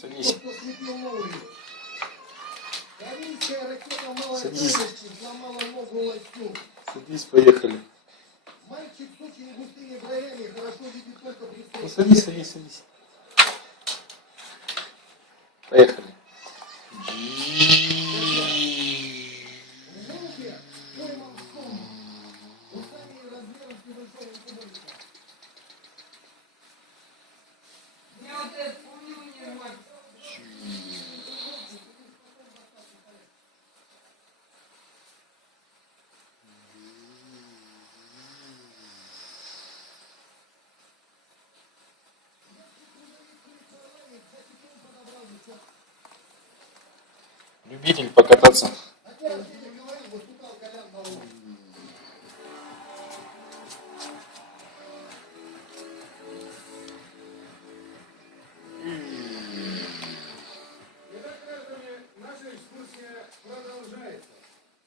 Садись. Садись. Садись, поехали. Мальчик с очень густыми бровями хорошо видит только при встрече. Ну садись, садись, садись. Поехали. Любитель покататься. Итак, граждане, наша экскурсия продолжается.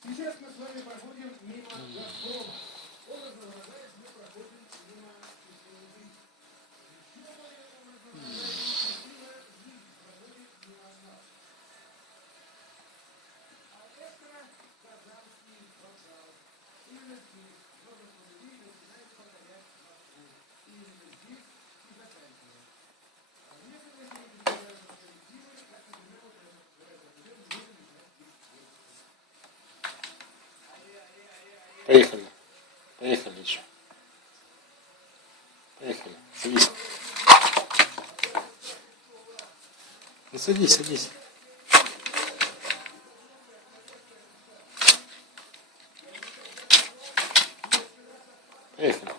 Сейчас мы с вами проходим мимо «Газпрома». Образно выражаясь, мы проходим мимо счастливой жизни. Еще более образно выражаясь, счастливая жизнь проходит мимо нас. А это Казанский вокзал. Именно здесь множество людей начинает покорять Москву. Именно здесь и заканчивается. А некоторые перебираются коллективы, как, например, вот этот не лежат здесь. Поехали. Поехали еще. Поехали. Садись. Ну садись, садись. Поехали.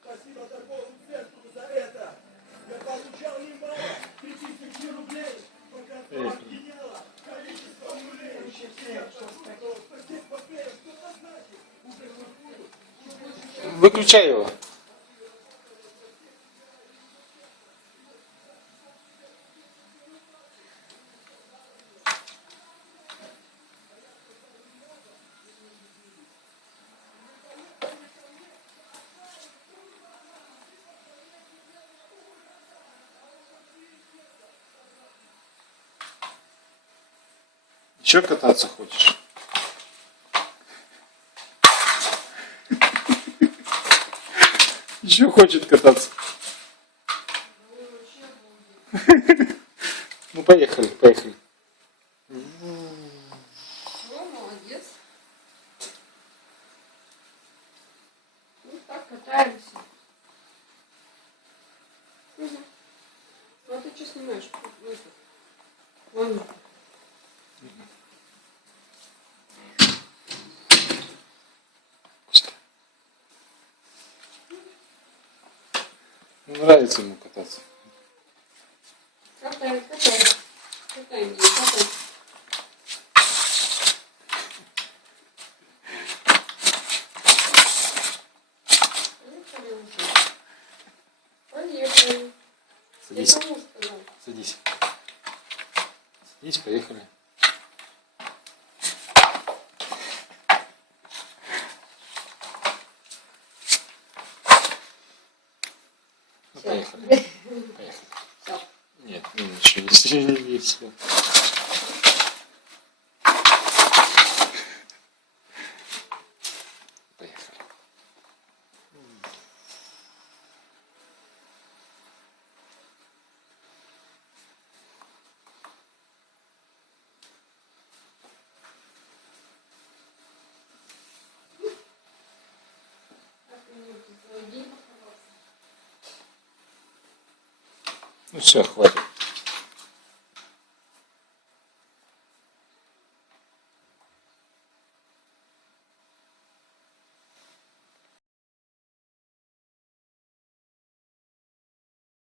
Спасибо торговому центру за это. Я получал немало, 3000 рублей. Пока генерала, количество нулей. Спасибо, что-то значит. Уже хватит. Выключай его. Еще кататься хочешь? Еще хочет кататься. Ну поехали, поехали. О, молодец. Вот так катаемся. Угу. Ну а ты что снимаешь? Вон. Нравится ему кататься. Катай, катай. Катай, где катай. Поехали уже. Поехали. Садись. Я кому сказал? Садись. Садись, поехали. Ну, поехали. Поехали. Все. Нет, ну ничего не весело. Поехали. Ну все, хватит.